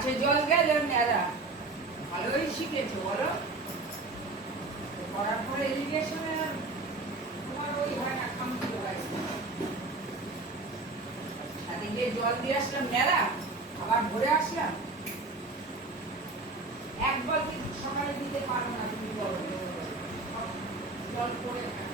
গাছে জল গেলে মেয়েরা ভালোই শিখেছে বলো। করার পরে ইরিগেশনে তোমার ওই হয় না, খামতি হয়। সাথে গিয়ে জল দিয়ে আসলাম মেয়েরা, আবার ভরে আসলাম। একবার কিন্তু সকালে দিতে পারো না তুমি, বলো জল পড়ে থাকে।